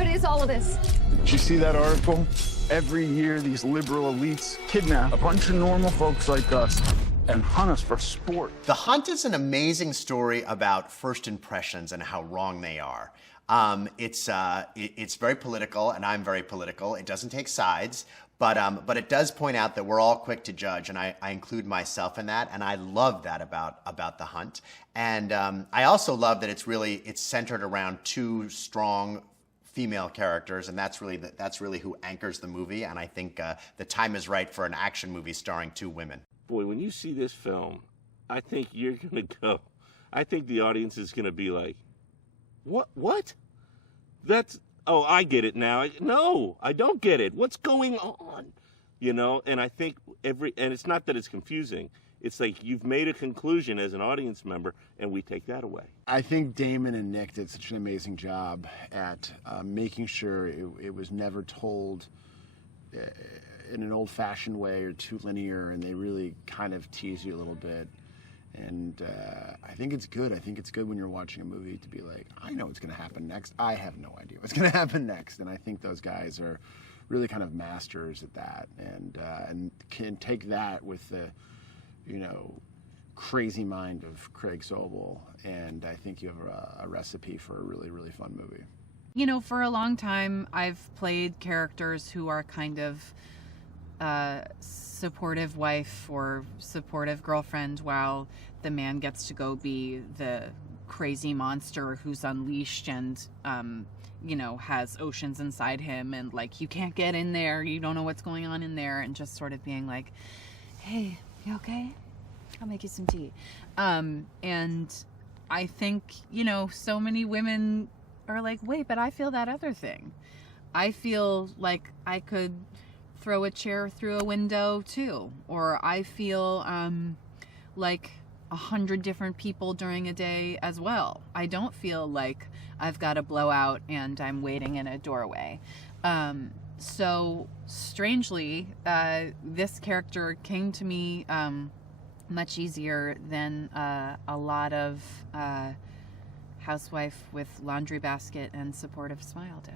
What is all of this? Did you see that article? Every year, these liberal elites kidnap a bunch of normal folks like us and hunt us for sport. The Hunt is an amazing story about first impressions and how wrong they are. It's very political, and I'm very political. It doesn't take sides, but it does point out that we're all quick to judge, and I include myself in that, and I love that about The Hunt. And I also love that it's centered around two strong female characters, and that's really who anchors the movie. And I think the time is right for an action movie starring two women. Boy, when you see this film, I think you're gonna go. I think the audience is gonna be like, What? Oh, I get it now. No, I don't get it. What's going on? You know, and I think and it's not that it's confusing. It's like you've made a conclusion as an audience member, and we take that away. I think Damon and Nick did such an amazing job at making sure it was never told in an old-fashioned way or too linear, and they really kind of tease you a little bit. And I think it's good. I think it's good when you're watching a movie to be like, I know what's going to happen next. I have no idea what's going to happen next. And I think those guys are really kind of masters at that, and can take that with the, crazy mind of Craig Sobel. And I think you have a recipe for a really, really fun movie. You know, for a long time, I've played characters who are kind of supportive wife or supportive girlfriend, while the man gets to go be the crazy monster who's unleashed and has oceans inside him, and like, you can't get in there, you don't know what's going on in there, and just sort of being like, hey, you okay? I'll make you some tea. And I think, so many women are like, wait, but I feel that other thing. I feel like I could throw a chair through a window too, or I feel like 100 different people during a day as well. I don't feel like I've got a blowout and I'm waiting in a doorway. So strangely, this character came to me much easier than a lot of housewife with laundry basket and supportive smile did.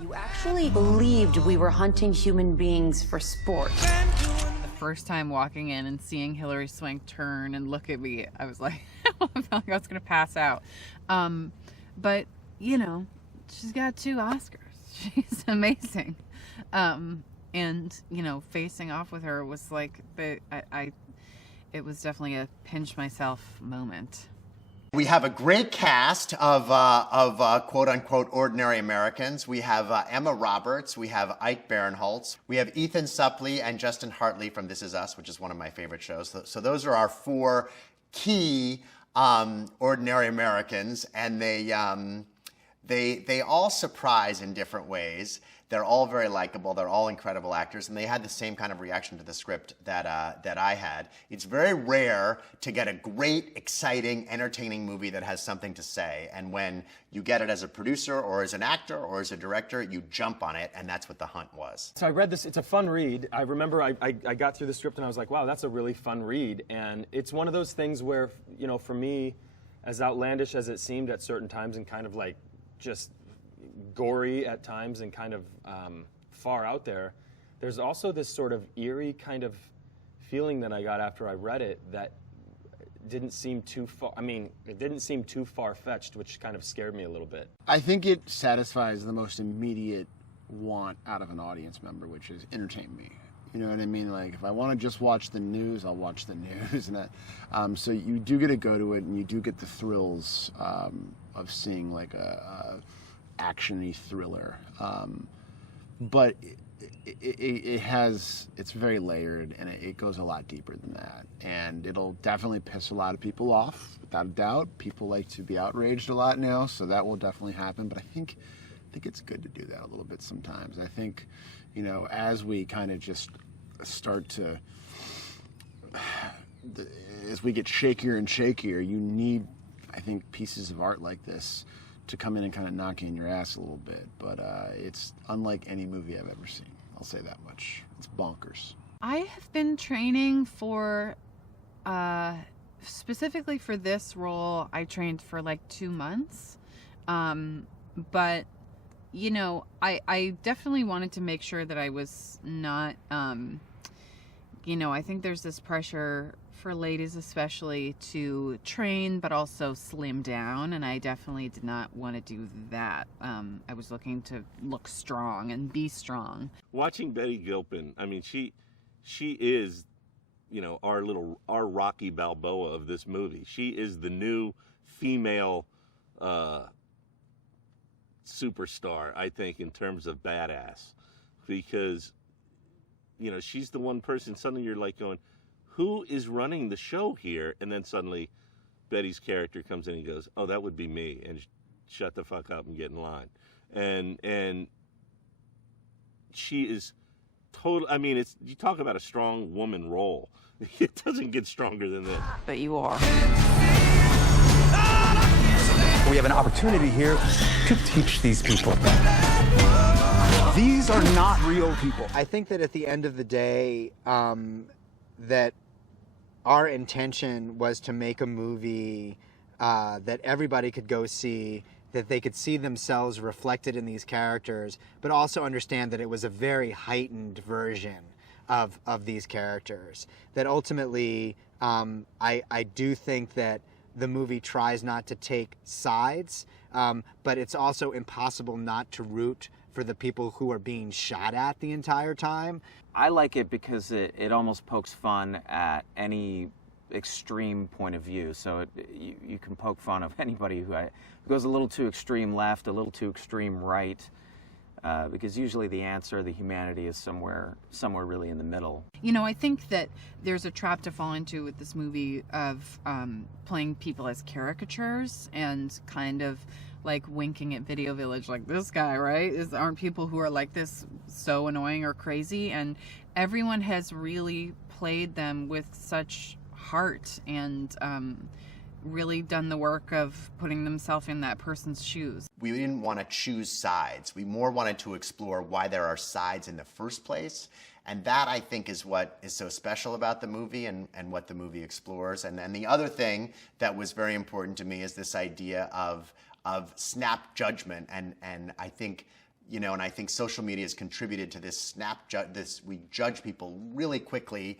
You actually believed we were hunting human beings for sport. The first time walking in and seeing Hilary Swank turn and look at me, I was like, I felt like I was going to pass out. But, she's got 2 Oscars. She's amazing. And, facing off with her was like, it was definitely a pinch myself moment. We have a great cast of quote-unquote ordinary Americans. We have Emma Roberts, we have Ike Barinholtz, we have Ethan Suplee and Justin Hartley from This Is Us, which is one of my favorite shows. So those are our 4 key ordinary Americans, and they all surprise in different ways. They're all very likable. They're all incredible actors, and they had the same kind of reaction to the script that I had. It's very rare to get a great, exciting, entertaining movie that has something to say, and when you get it as a producer or as an actor or as a director, you jump on it, and that's what The Hunt was. So I read this. It's a fun read. I remember I got through the script and I was like, wow, that's a really fun read. And it's one of those things where, for me, as outlandish as it seemed at certain times and kind of like just gory at times and kind of far out there, there's also this sort of eerie kind of feeling that I got after I read it that didn't seem too far. I mean, it didn't seem too far-fetched, which kind of scared me a little bit. I think it satisfies the most immediate want out of an audience member, which is entertain me. You know what I mean? Like, if I want to just watch the news, I'll watch the news. And so you do get to go to it, and you do get the thrills of seeing like a action-y thriller. But it's very layered, and it goes a lot deeper than that. And it'll definitely piss a lot of people off, without a doubt. People like to be outraged a lot now, so that will definitely happen. But I think it's good to do that a little bit sometimes. I think, as we kind of just start to, as we get shakier and shakier, you need, I think, pieces of art like this to come in and kind of knock you in your ass a little bit. But it's unlike any movie I've ever seen. I'll say that much. It's bonkers. I have been training for, specifically for this role, I trained for like 2 months. But you know, I definitely wanted to make sure that I was not, you know, I think there's this pressure for ladies especially to train but also slim down, and I definitely did not want to do that. I was looking to look strong and be strong. Watching Betty Gilpin, I mean, she is, you know, our Rocky Balboa of this movie. She is the new female superstar, I think, in terms of badass, because, you know, she's the one person suddenly you're like going, who is running the show here? And then suddenly Betty's character comes in and goes, oh, that would be me, and shut the fuck up and get in line. And she is total. I mean, it's, you talk about a strong woman role. It doesn't get stronger than this. But you are. We have an opportunity here to teach these people. These are not real people. I think that at the end of the day, that our intention was to make a movie that everybody could go see, that they could see themselves reflected in these characters, but also understand that it was a very heightened version of these characters. That ultimately, I do think that the movie tries not to take sides, but it's also impossible not to root for the people who are being shot at the entire time. I like it because it almost pokes fun at any extreme point of view. So you can poke fun of anybody who goes a little too extreme left, a little too extreme right, because usually the answer, the humanity, is somewhere really in the middle. You know, I think that there's a trap to fall into with this movie of playing people as caricatures and kind of like winking at Video Village, like, this guy, right? Aren't people who are like this so annoying or crazy? And everyone has really played them with such heart and really done the work of putting themselves in that person's shoes. We didn't want to choose sides. We more wanted to explore why there are sides in the first place. And that, I think, is what is so special about the movie and what the movie explores. And then the other thing that was very important to me is this idea of snap judgment. And I think, you know, and I think social media has contributed to this we judge people really quickly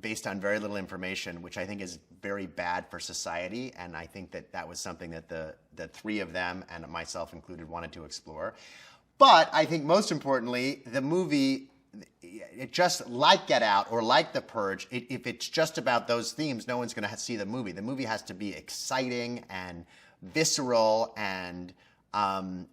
based on very little information, which I think is very bad for society. And I think that was something that the three of them, and myself included, wanted to explore. But I think most importantly, the movie, it just like Get Out or like The Purge, if it's just about those themes, no one's going to see the movie. The movie has to be exciting and visceral and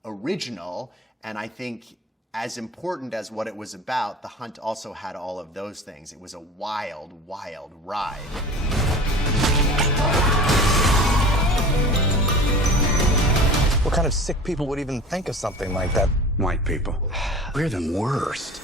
original. And I think, as important as what it was about, The Hunt also had all of those things. It was a wild, wild ride. What kind of sick people would even think of something like that? White people. We're the worst.